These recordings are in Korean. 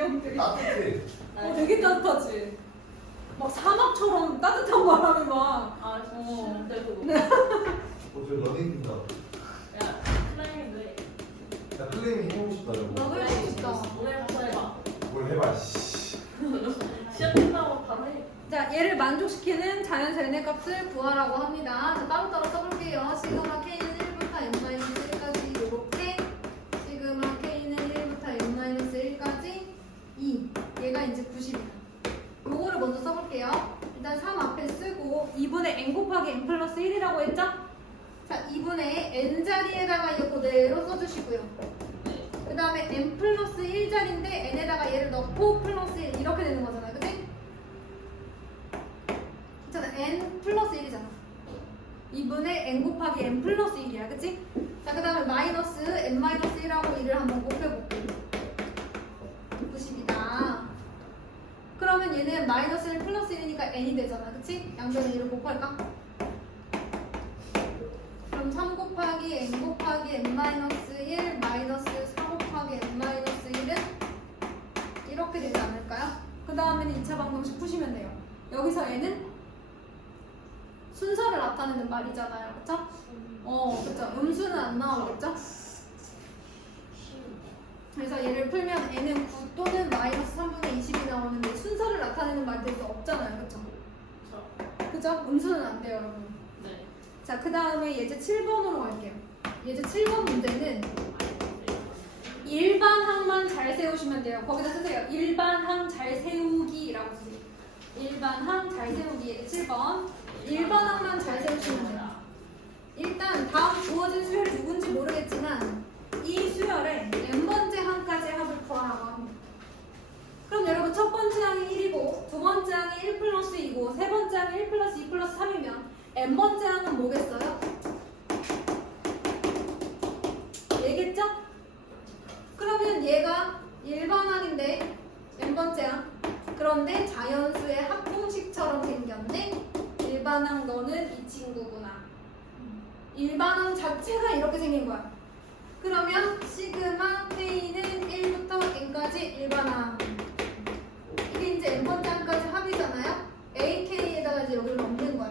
인형들이. 따뜻해. 되게 따뜻하지. 막 사막처럼 따뜻한 바람이 막. 아, 싫은데 그거. 저 러닝 뛴다. 야, 클라이밍 왜? 나 클레이밍 해보고 싶다. 저거. 나도 해보고 싶다. 오늘 가서 해봐. 뭘 해봐. 씨. 시험 끝나고 바로 해. 자, 얘를 만족시키는 자연 세례 값을 구하라고 합니다. 자, 따로따로 써볼게요. 시그마 K는 1부터 n-1까지 이렇게, 시그마 K는 1부터 n-1까지 2. 얘가 이제 90이다. 요거를 먼저 써볼게요. 일단 3 앞에 쓰고 2분의 n 곱하기 n 플러스 1이라고 했죠? 자, 2분의 n 자리에다가 이거 그대로 써주시고요. 그 다음에 n 플러스 1자리인데 n에다가 얘를 넣고 플러스 1 이렇게 되는 거잖아요. 그치? 있잖아. n 플러스 1이잖아. 2분의 n 곱하기 n 플러스 1이야. 그치? 자, 그 다음에 마이너스 n 마이너스 1하고 1을 한번 곱해볼게. 90이다. 그러면 얘는 마이너스 1 플러스 1이니까 n이 되잖아. 그치? 양변에 1을 곱할까? 그럼 3 곱하기 n 곱하기 n 마이너스 1 마이너스 4 곱하기 n 마이너스 1은 이렇게 되지 않을까요? 그 다음에는 2차 방정식 푸시면 돼요. 여기서 n은 순서를 나타내는 말이잖아요. 그쵸? 그쵸. 음수는 안 나오겠죠? 그래서 얘를 풀면 n은 9 또는 마이너스 3분의 20이 나오는데 순서를 나타내는 말이 될 수 없잖아요. 그쵸? 그죠? 음수는 안 돼요, 여러분. 네. 자, 그 다음에 예제 7번으로 갈게요. 예제 7번 문제는 일반항만 잘 세우시면 돼요. 거기다 쓰세요. 일반항 잘 세우기라고 쓰세요. 일반항 잘 세우기 예제 7번. 일반항만 잘 세우시면 돼요. 일단 다음 주어진 수열이 누군지 모르겠지만 이 수열에 n번째 항까지 합을 구하라고 합니다. 그럼 여러분 첫 번째 항이 1이고 두 번째 항이 1 플러스 2고 세 번째 항이 1 플러스 2 플러스 3이면 n번째 항은 뭐겠어요? 얘겠죠? 그러면 얘가 일반항인데 n번째 항. 그런데 자연수의 합공식처럼 생겼네. 일반항 너는 이 친구구나. 일반항 자체가 이렇게 생긴 거야. 그러면 시그마 K는 1부터 n까지 일반항. 이게 이제 n번째 항까지 합이잖아요. AK에다가 이제 여기를 넣는 거야.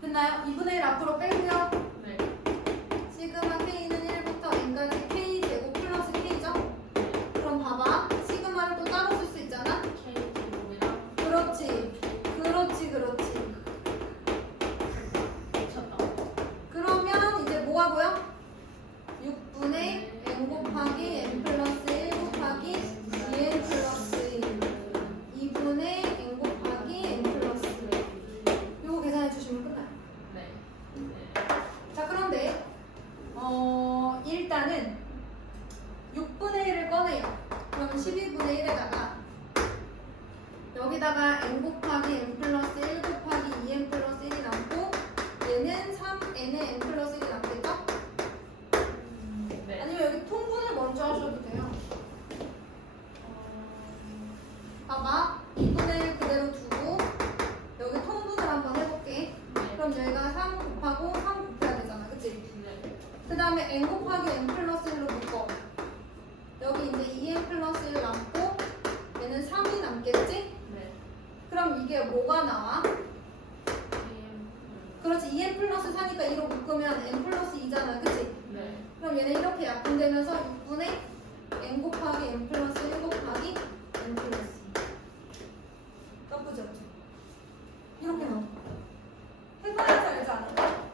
됐나요? 2분의 1 앞으로 빼고요. 네. 시그마 K는 1부터 n까지 K 제곱 플러스 K죠? 그럼 봐봐. 시그마를 또 따로 쓸 수 있잖아? K 제곱이랑 그렇지. 미쳤다. 그러면 이제 뭐 하고요? 6분의 n 곱하기 n 플러스 1 곱하기 2n 플러스 1 2분의 n 곱하기 n 플러스 1 요거 계산해 주시면 끝나요. 네. 자, 그런데 일단은 6분의 1을 꺼내요. 그러면 12분의 1에다가 여기다가 n 곱하기 n 플러스 1 곱하기 2n 플러스 1이 남고 얘는 3n에 n 플러스 1이 남겠죠? 네. 아니면 여기 통분을 먼저 하셔도 돼요. 봐봐. 2분의 1 그대로 두고 여기 통분을 한번 해볼게. 그럼 여기가 3 곱하고 3 곱해야 되잖아. 그치? 네. 그 다음에 n 곱하기 n 플러스 1로 묶어. 여기 이제 2n 플러스 1 남고 얘는 3이 남겠지? 네. 그럼 이게 뭐가 나와? 그렇지. 2n 플러스 4니까 2로 묶으면 n 플러스 2잖아. 그치? 네. 그럼 얘는 이렇게 약분되면서 6분의 n 곱하기 n 플러스 1 곱하기 n 플러스 2. 나쁘지 않죠? 이렇게 나와. 해봐야지 알지 않을까?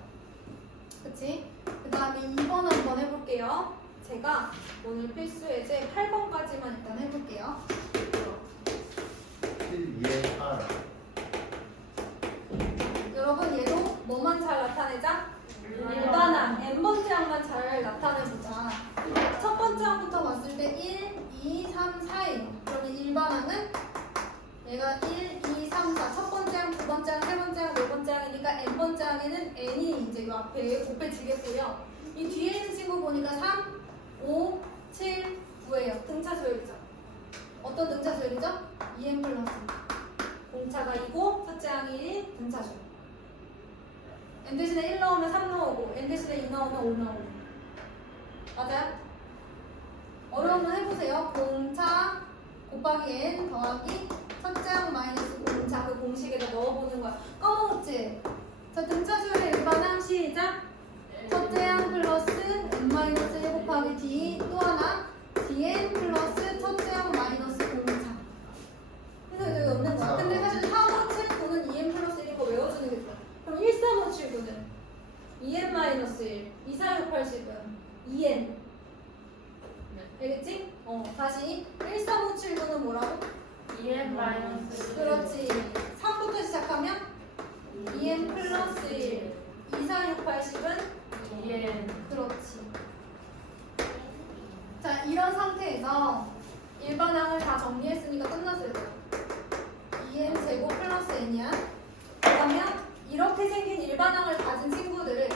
그치? 그 다음에 2번 한번 해볼게요. 제가 오늘 필수 예제 8번까지만 일단 해볼게요. 1, 2에 R. 여러분 얘도 뭐만 잘 나타내자? 일반항, n번째 항만 잘 나타내보자. 첫 번째 항부터 봤을 때 1, 2, 3, 4예요. 그러면 일반항은 얘가 1, 2, 3, 4. 첫 번째 항, 두 번째 항, 세 번째 항, 네 번째 항이니까 n번째 항에는 n이 이제 이 앞에 곱해지겠고요. 이 뒤에 있는 친구 보니까 3, 5, 7, 9예요. 등차 수열이죠. 어떤 등차 수열이죠? 2n 플러스. 공차가 2고 첫째 항이 1, 등차 수열. n 대신에 1 넣으면 3 나오고 n 대신에 2 넣으면 5 나오고. 맞아요? 어려우면 해보세요. 돼요. 공차 곱하기 n 더하기 첫째 항 마이너스 공차 그 공식에다 넣어보는 거야. 까먹었지? 자, 등차수열의 일반항 시작. 첫째 항 플러스 n 마이너스 1 곱하기 d 또 하나 dn 플러스 첫째 항 마이너스 공차. 그래서 여기 없는 거야. 근데 사실 4579는 2n 플러스 1인 거 외워주는 게 좋아. 그럼 13579는 2n 마이너스 1, 24680은 2n. 알겠지? 다시 13579는 뭐라고? 2n 마이너스. 그렇지. 3부터 시작하면 2n 플러스 1, 24680은 2n. 그렇지. 자, 이런 상태에서 일반항을 다 정리했으니까 끝났을 거야. 2n 제곱 플러스 n이야. 그러면 이렇게 생긴 일반항을 가진 친구들을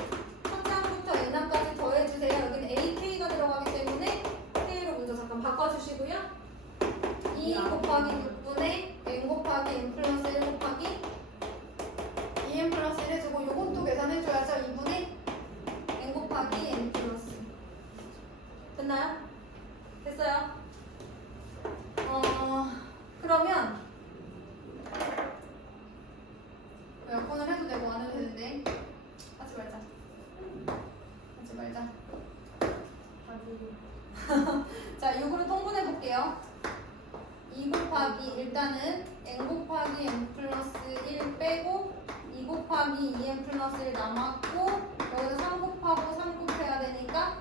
첫 항부터 n항까지 더해주세요. 여기는 ak가 들어가기 때문에 k로 먼저 잠깐 바꿔주시고요. 2 곱하기 6분의 n 곱하기 n 플러스 1 곱하기 2n 플러스 1 해주고 요것도 계산해줘야죠. 2분의 n 곱하기 n 플러스 됐나요? 됐어요? 그러면 여권을 해도 되고 안 해도 되는데 하지 말자. 하지 말자. 자, 이거를 통분해 볼게요. 2 곱하기 일단은 n 곱하기 n 플러스 1 빼고 2 곱하기 2n 플러스 1 남았고 여기서 3 곱하고 3 곱해야 되니까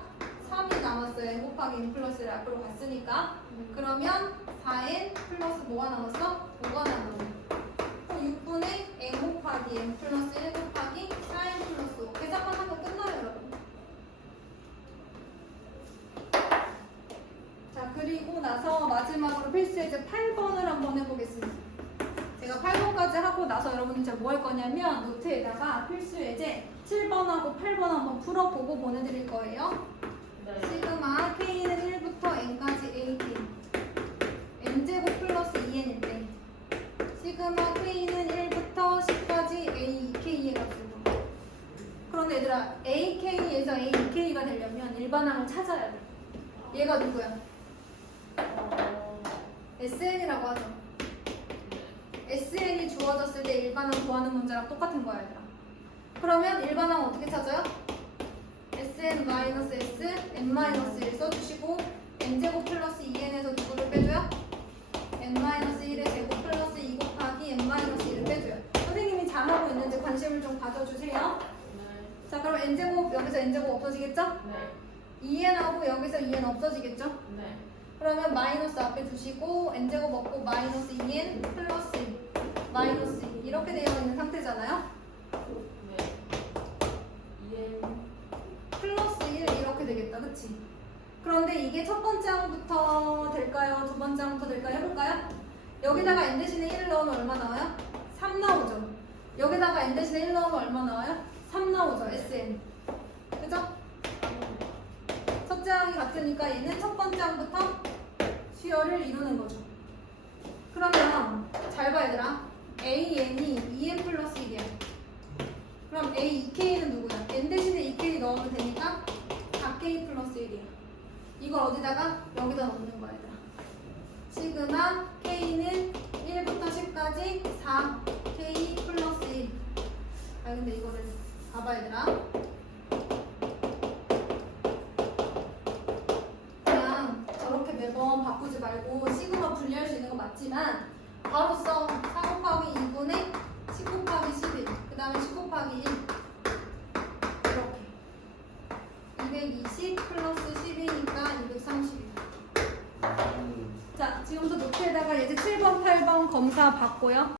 3이 남았어요. n 곱하기 n 플러스 1 앞으로 갔으니까 그러면 4n 플러스 뭐가 남았어? 5가 남았네. 그럼 6분의 n 곱하기 n 플러스 1 곱하기 4n 플러스 5 계산만 하면 끝나요, 여러분. 자, 그리고 나서 마지막으로 필수 예제 8번을 한번 해보겠습니다. 제가 8번까지 하고 나서 여러분들 제가 뭐 할 거냐면 노트에다가 필수 예제 7번하고 8번 한번 풀어보고 보내드릴 거예요. 네. 시그마 k는 1부터 n까지 ak n제곱 플러스 2n일 때 시그마 k는 1부터 10까지 ak 해가지고 그런데 얘들아 ak에서 ak가 되려면 일반항을 찾아야 돼. 얘가 누구야? SN이라고 하죠. SN이 주어졌을 때 일반항 구하는 문제랑 똑같은 거야, 얘들아. 그러면 일반항 어떻게 찾아요? SN-S, N-1 써주시고 N제곱 플러스 2N에서 누구를 빼줘요? N-1의 제곱 플러스 2 곱하기 N-1을 빼줘요. 선생님이 잘하고 있는지 관심을 좀 가져주세요. 네. 자, 그럼 N제곱, 여기서 N제곱 없어지겠죠? 네. 2N하고 여기서 2N 없어지겠죠? 네. 그러면 마이너스 앞에 두시고 N제곱 없고 마이너스 2N 플러스 2 마이너스 2 이렇게 되어 있는 상태잖아요? 네. 2n. 플러스 1 이렇게 되겠다, 그치? 그런데 이게 첫 번째 항부터 될까요? 두 번째 항부터 될까요? 해볼까요? 여기다가 n 대신에 1을 넣으면 얼마 나와요? 3 나오죠? 여기다가 n 대신에 1 넣으면 얼마 나와요? 3 나오죠, SN. 그죠? 첫째 항이 같으니까 얘는 첫 번째 항부터 수열을 이루는 거죠. 그러면 잘 봐, 얘들아. AN이 2n 플러스 1이야. 그럼 A, 2K는 누구야? n 대신에 2K 넣으면 되니까 4K 플러스 1이야. 이걸 어디다가? 여기다 넣는 거야, 얘들아. 시그마 K는 1부터 10까지 4K 플러스 1. 아, 근데 이거를 봐봐, 얘들아. 그냥 저렇게 매번 바꾸지 말고 시그마 분리할 수 있는 건 맞지만 바로 써. 4 곱하기 2분의 10 곱하기 11. 그 다음에 10 곱하기 1. 이렇게. 220 플러스 12니까 230. 자, 지금부터 노트에다가 예제 7번, 8번 검사 받고요.